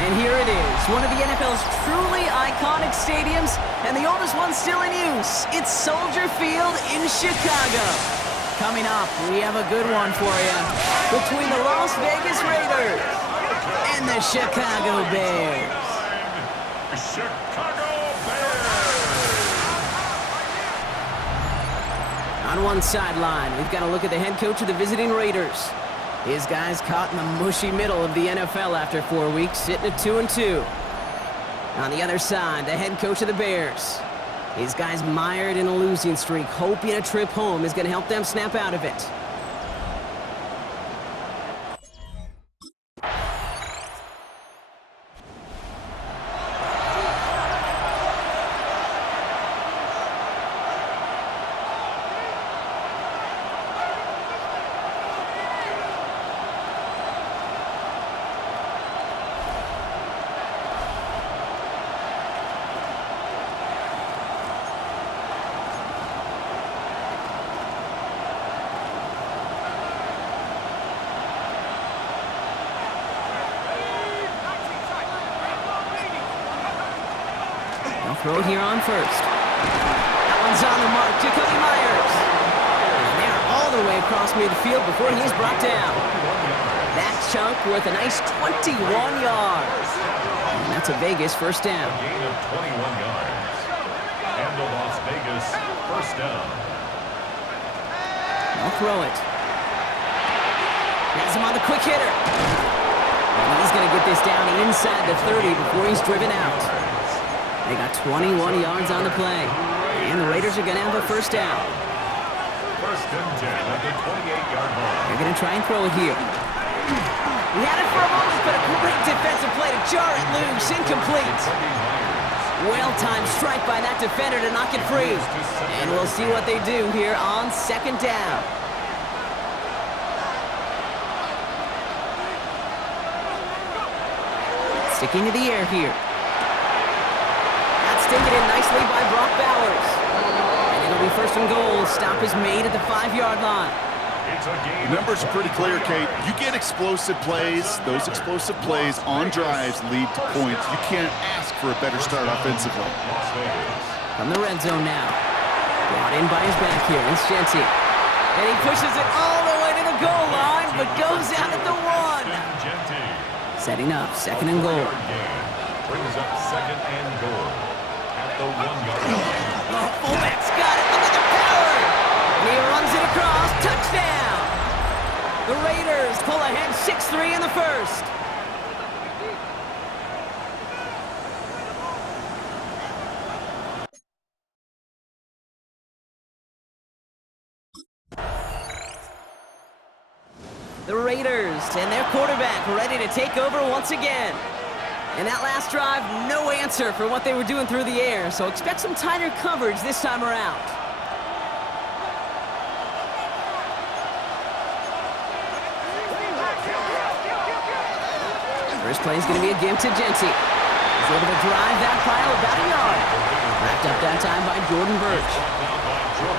And here it is, one of the NFL's truly iconic stadiums, and the oldest one still in use. It's Soldier Field in Chicago. Coming up, we have a good one for you. Between the Las Vegas Raiders and the Chicago Bears. Chicago Bears! On one sideline, we've got a look at the head coach of the visiting Raiders. His guys caught in the mushy middle of the NFL after 4 weeks, sitting at 2-2. On the other side, the head coach of the Bears. His guys mired in a losing streak, hoping a trip home is going to help them snap out of it. Throw it here on first. That one's on the mark. Jacoby Myers. And they're all the way across midfield before he's brought down. That chunk worth a nice 21 yards. And that's a Vegas first down. A gain of 21 yards. And the Las Vegas first down. I'll throw it. Has him on the quick hitter. And he's going to get this down inside the 30 before he's driven out. They got 21 yards on the play. And the Raiders are going to have a first down. First and 10 at the 28-yard line. They're going to try and throw it here. He had it for a moment, but a great defensive play to jar it loose. Incomplete. Well-timed strike by that defender to knock it free. And we'll see what they do here on second down. Sticking to the air here. Taken in nicely by Brock Bowers. And it'll be first and goal. Stop is made at the 5-yard line. The numbers are pretty clear, Kate. You get explosive plays. Those explosive plays on drives lead to points. You can't ask for a better start offensively. From the red zone now. Brought in by his back here. It's Genty. And he pushes it all the way to the goal line, but goes out at the 1. Setting up second and goal. Brings up second and goal. The 1-yard line. Oh, fullback's got it. Look at the power. And he runs it across. Touchdown. The Raiders pull ahead 6-3 in the first. The Raiders and their quarterback ready to take over once again. And that last drive, no answer for what they were doing through the air, so expect some tighter coverage this time around. First play is going to be a give to Genty. He's able to drive that pile about a yard. Wrapped up that time by Jordan Birch.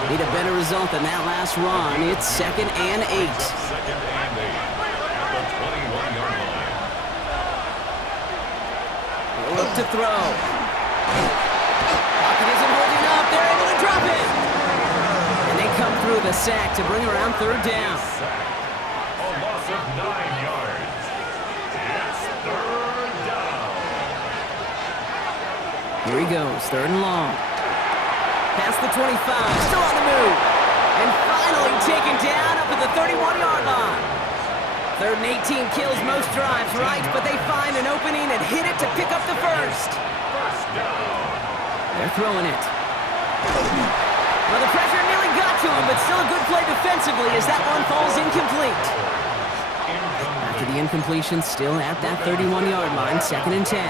Need a better result than that last run. It's second and 8. Second and 8 at the 21-yard line. Look to throw. Pocket isn't holding up. They're able to drop it. And they come through the sack to bring around third down. A loss of 9 yards. It's third down. Here he goes, third and long. Past the 25, still on the move. And finally taken down up at the 31-yard line. Third and 18 kills most drives, right? But they find an opening and hit it to pick up the first. First down. They're throwing it. Well, the pressure nearly got to him, but still a good play defensively as that one falls incomplete. After the incompletion, still at that 31-yard line, second and 10.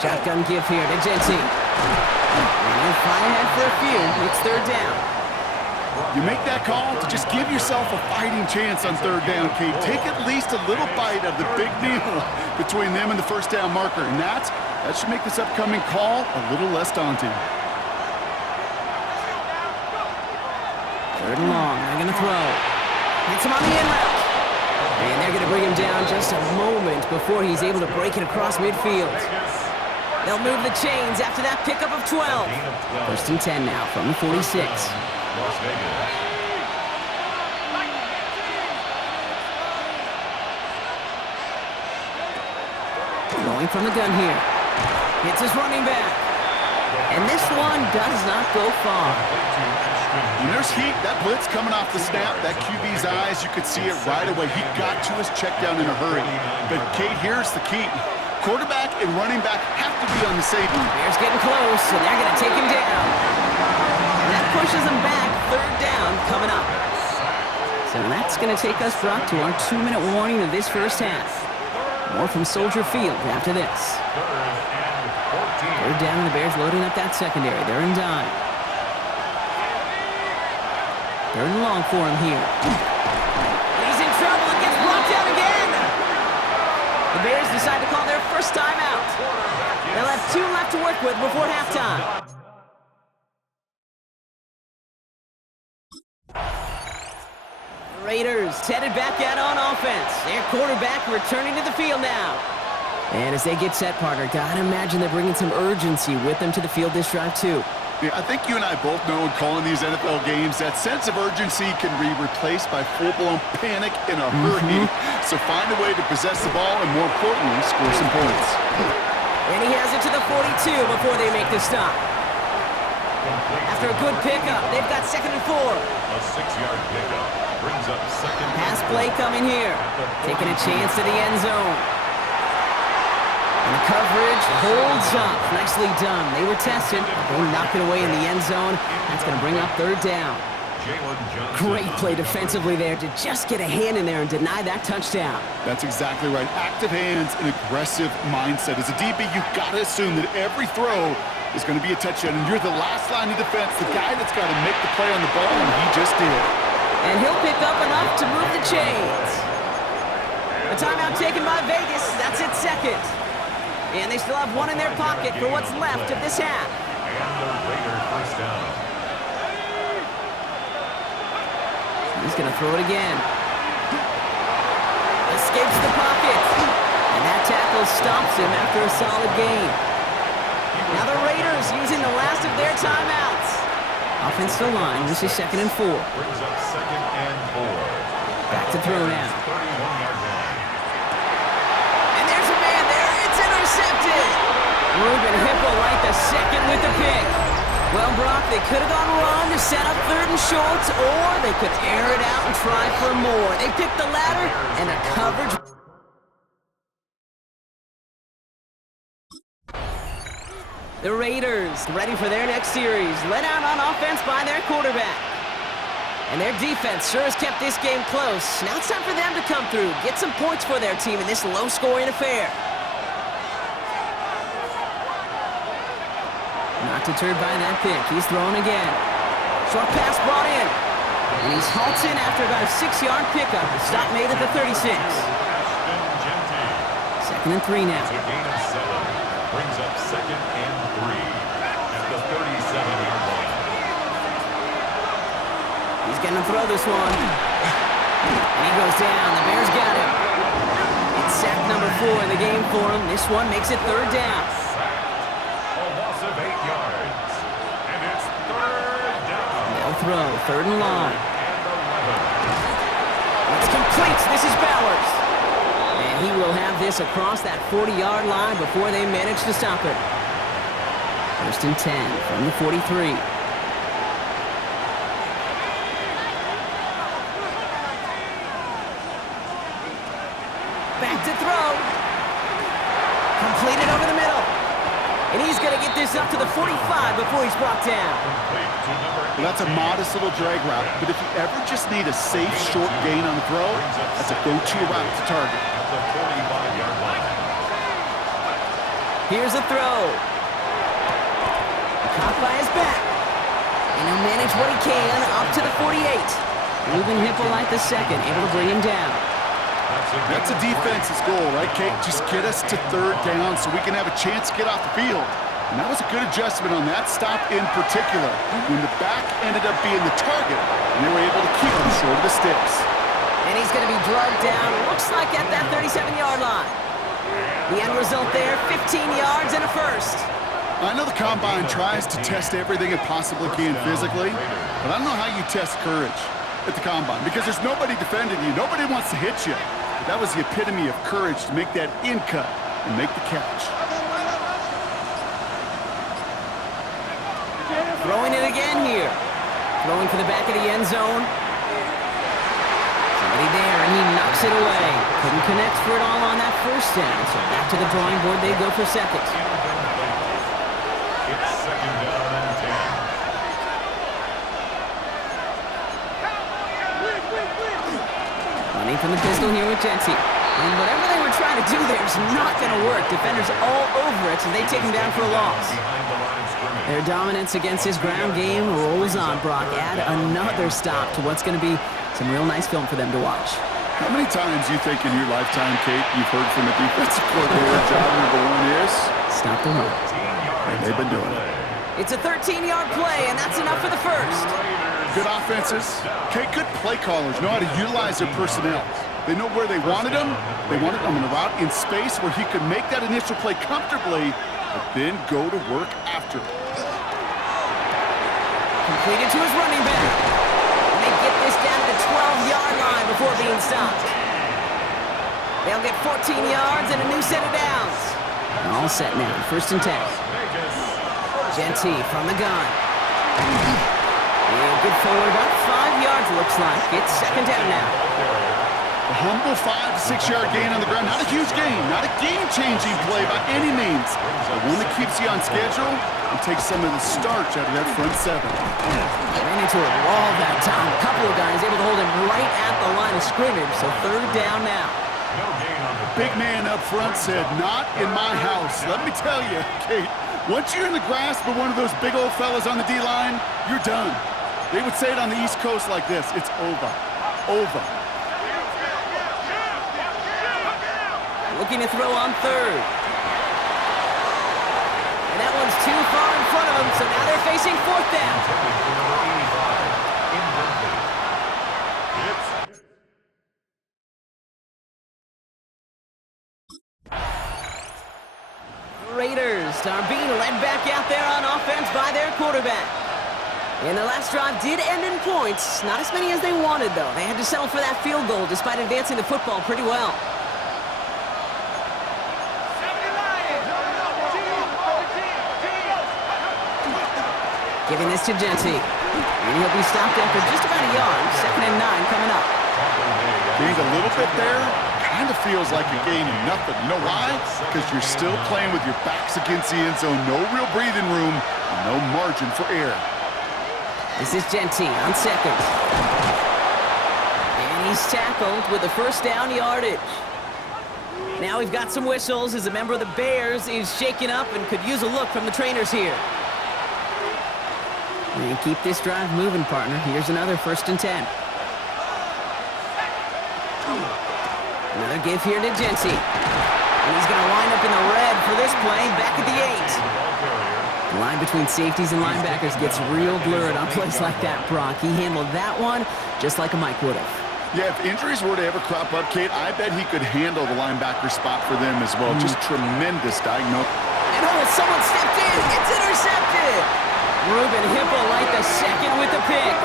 Shotgun give here to Genty. And he'll fly ahead for a few. It's third down. You make that call to just give yourself a fighting chance on third down, Kate. Take at least a little bite of the big meal between them and the first down marker, and that should make this upcoming call a little less daunting. Third and long. They're going to throw. Hits him on the in route. And they're going to bring him down just a moment before he's able to break it across midfield. They'll move the chains after that pickup of 12. First and 10 now from the 46. Las Vegas. Going from the gun here. Hits his running back. And this one does not go far. When there's heat, that blitz coming off the snap, that QB's eyes, you could see it right away. He got to his check down in a hurry. But, Kate, here's the key. Quarterback and running back have to be on the same. Bears getting close, and they're going to take him down. And that pushes him back. Third down coming up. So that's going to take us, Brock, to our 2-minute warning of this first half. More from Soldier Field after this. Third down, and the Bears loading up that secondary. They're in dime. Third and long for him here. He's in trouble and gets brought down again. The Bears decide to call their first timeout. They'll have 2 left to work with before halftime. Raiders headed back out on offense. Their quarterback returning to the field now. And as they get set, partner, gotta imagine they're bringing some urgency with them to the field this drive, too. Yeah, I think you and I both know in calling these NFL games, that sense of urgency can be replaced by full-blown panic in a hurry. So find a way to possess the ball and, more importantly, score some points. And he has it to the 42 before they make the stop. After a good pickup, they've got 2nd and 4. A 6-yard pickup brings up second. Pass play coming here. Taking a chance to the end zone. And the coverage holds up. Nicely done. They were tested. They knock it away in the end zone. That's going to bring up third down. Great play defensively there to just get a hand in there and deny that touchdown. That's exactly right. Active hands and aggressive mindset. As a DB, you've got to assume that every throw is going to be a touchdown. And you're the last line of defense, the guy that's got to make the play on the ball, and he just did. And he'll pick up enough to move the chains. A timeout taken by Vegas. That's its second. And they still have 1 in their pocket for what's left of this half. And the Raiders first down. He's going to throw it again. Escapes the pocket. And that tackle stops him after a solid gain. Now the Raiders using the last of their timeouts. Offensive line, this is 2nd and 4. Brings up 2nd and 4. Back to throw now. 31-yard line. And there's a man there. It's intercepted. Ruben Hippolyte the second with the pick. Well, Brock, they could have gone wrong to set up 3rd and short, or they could air it out and try for more. They picked the latter, and the coverage. The Raiders ready for their next series. Led out on offense by their quarterback. And their defense sure has kept this game close. Now it's time for them to come through, get some points for their team in this low-scoring affair. Not deterred by that pick. He's throwing again. Short pass brought in. And he's halted after about a 6-yard pickup. The stop made at the 36. 2nd and 3 now. It's a gain of 7. Brings up 2nd and 3 at the 37-yard line. He's going to throw this one. And he goes down. The Bears got him. It's sack number 4 in the game for him. This one makes it third down. A loss of 8 yards. And it's third down. They'll throw. 3rd and long. And 11. It's complete. This is Bowers. And he will have this across that 40-yard line before they manage to stop it. 1st and 10 from the 43. Back to throw. Completed over the middle. And he's going to get this up to the 45 before he's brought down. Well, that's a modest little drag route, but if you ever just need a safe, short gain on the throw, that's a go-to route to target. At the 45-yard line. Here's a throw. Caught by his back. And he'll manage what he can up to the 48. Ruben Hippolyte the second, able to bring him down. That's a defense's goal, right, Kate? Just get us to 3rd down so we can have a chance to get off the field. And that was a good adjustment on that stop in particular, when the back ended up being the target, and they were able to keep him short of the sticks. And he's going to be drugged down, looks like at that 37-yard line. The end result there, 15 yards and a first. I know the Combine tries to test everything it possibly can physically, but I don't know how you test courage at the Combine because there's nobody defending you. Nobody wants to hit you. But that was the epitome of courage to make that in cut and make the catch. Throwing it again here. Throwing for the back of the end zone. Somebody there, and he knocks it away. Couldn't connect for it all on that first down, so back to the drawing board they go for second. It's second down and 10. Running from the pistol here with Genty. And whatever they were trying to do there is not going to work. Defenders all over it, so they take him down for a loss. Their dominance against his ground game rolls on, Brock. Add another stop to what's going to be some real nice film for them to watch. How many times you think in your lifetime, Kate, you've heard from a defensive coordinator job number one is? Stop the run. And they've been doing it. It's a 13-yard play, and that's enough for the first. Good offenses. Kate, good play callers know how to utilize their personnel. They know where they wanted him. They wanted him in a route in space where he could make that initial play comfortably, but then go to work after. Completed to his running back. And they get this down to the 12-yard line before being stopped. They'll get 14 yards and a new set of downs. All set now, first and 10. Genty from the gun. Yeah, good forward, about 5 yards looks like. It's second down now. A humble 5 to 6 yard gain on the ground. Not a huge gain, not a game-changing play by any means. But one that keeps you on schedule and takes some of the starch out of that front seven. Ran into a wall that time. A couple of guys able to hold him right at the line of scrimmage, so third down now. Big man up front said, not in my house. Let me tell you, Kate, once you're in the grasp of one of those big old fellas on the D-line, you're done. They would say it on the East Coast like this, it's over, over. Looking to throw on third. And that one's too far in front of them, so now they're facing fourth down. Raiders are being led back out there on offense by their quarterback. And the last drive did end in points. Not as many as they wanted, though. They had to settle for that field goal despite advancing the football pretty well. Giving this to Genty. And he'll be stopped after just about a yard. Second and 9 coming up. Gained a little bit there. Kind of feels like you gained nothing. You know why? Because you're still playing with your backs against the end zone. No real breathing room and no margin for error. This is Genty on second. And he's tackled with a first down yardage. Now we've got some whistles as a member of the Bears is shaken up and could use a look from the trainers here. And keep this drive moving, partner. Here's another first and 10. Another give here to Genty. And he's going to line up in the red for this play back at the 8. The line between safeties and linebackers gets real blurred on plays like that, Brock. He handled that one just like a Mike would have. Yeah, if injuries were to ever crop up, Kate, I bet he could handle the linebacker spot for them as well. Just tremendous diagnosis. And oh, someone stepped in. It's intercepted. Ruben Hippolyte the second with the pick.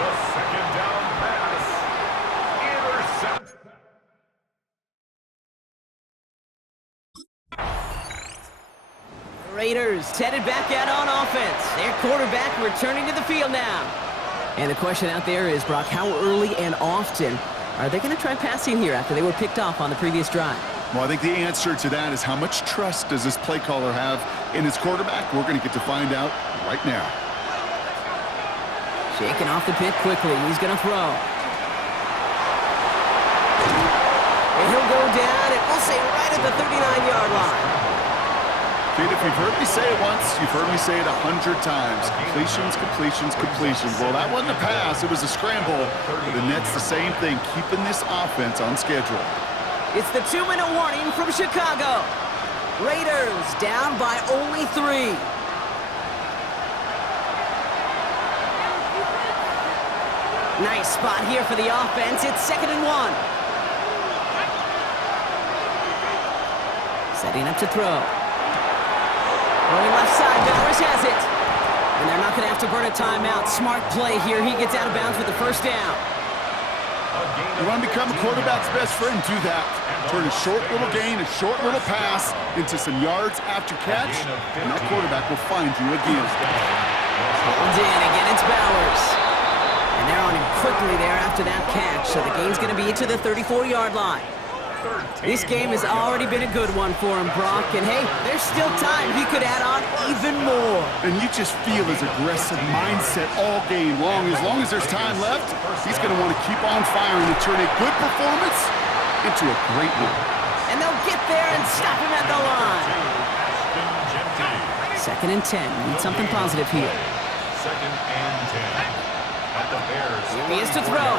The second down pass. Intercept. Raiders headed back out on offense. Their quarterback returning to the field now. And the question out there is, Brock, how early and often are they going to try passing here after they were picked off on the previous drive? Well, I think the answer to that is how much trust does this play caller have in his quarterback? We're going to get to find out right now. Shaking off the pick quickly. He's going to throw. And he'll go down, and we'll say right at the 39-yard line. Kate, if you've heard me say it once, you've heard me say it 100 times. Completions, completions, completions. Well, that wasn't a pass. It was a scramble. But the Nets the same thing, keeping this offense on schedule. It's the 2-minute warning from Chicago. Raiders down by only 3. Nice spot here for the offense. It's 2nd and 1. Setting up to throw. Going left side, Bowers has it. And they're not going to have to burn a timeout. Smart play here. He gets out of bounds with the first down. You want to become a quarterback's best friend, do that. Turn a short little gain, a short little pass into some yards after catch, and that quarterback will find you again. Pulled in again, it's Bowers. And they're on him quickly there after that catch, so the gain's going to be into the 34-yard line. This game has already been a good one for him, Brock, and hey, there's still time. He could add on even more. And you just feel his aggressive mindset all game long. As long as there's time left, he's going to want to keep on firing and turn a good performance into a great one. And they'll get there and stop him at the line. 2nd and 10. Need something positive here. 2nd and 10. At the Bears. Here he is to throw.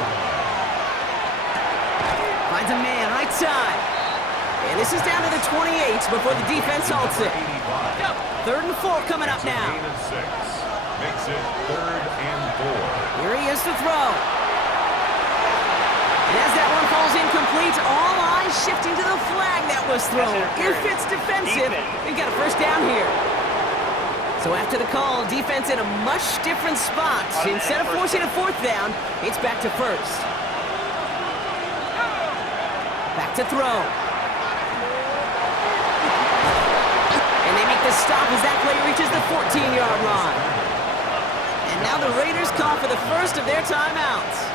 Finds a man right side. And this is down to the 28 before the defense halts it. 3rd and 4 coming up now. Gain of 6. Makes it 3rd and 4. Here he is to throw. And as that one falls incomplete, all eyes shifting to the flag that was thrown. If it's defensive, we've got a first down here. So after the call, defense in a much different spot. Instead of forcing a 4th down, it's back to 1st. Back to throw. And they make the stop as that play reaches the 14-yard line. And now the Raiders call for the first of their timeouts.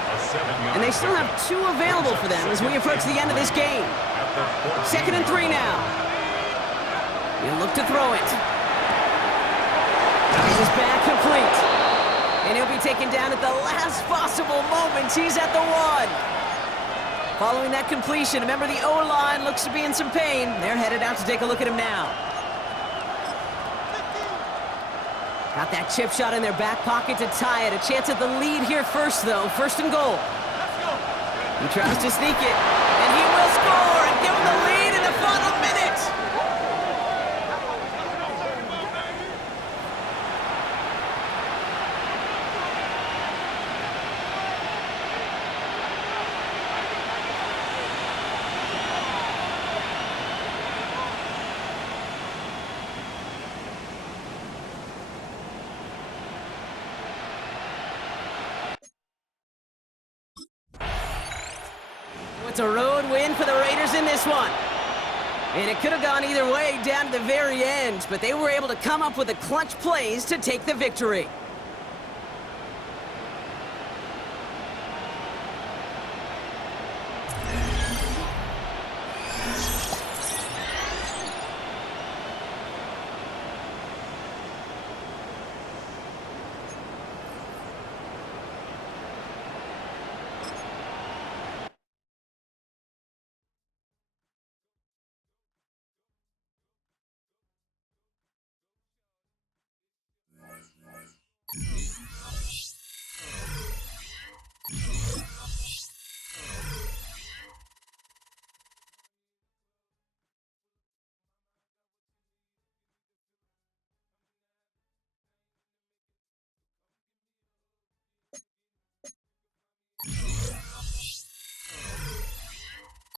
And they still have 2 available for them as we approach the end of this game. 2nd and 3 now. He'll look to throw it. This is back complete. And he'll be taken down at the last possible moment. He's at the 1. Following that completion, remember the O-line looks to be in some pain. They're headed out to take a look at him now. Got that chip shot in their back pocket to tie it. A chance at the lead here first, though. 1st and goal. He tries to sneak it, and he will score and give him the lead in the final minute. It's a road win for the Raiders in this one. And it could have gone either way down to the very end, but they were able to come up with the clutch plays to take the victory.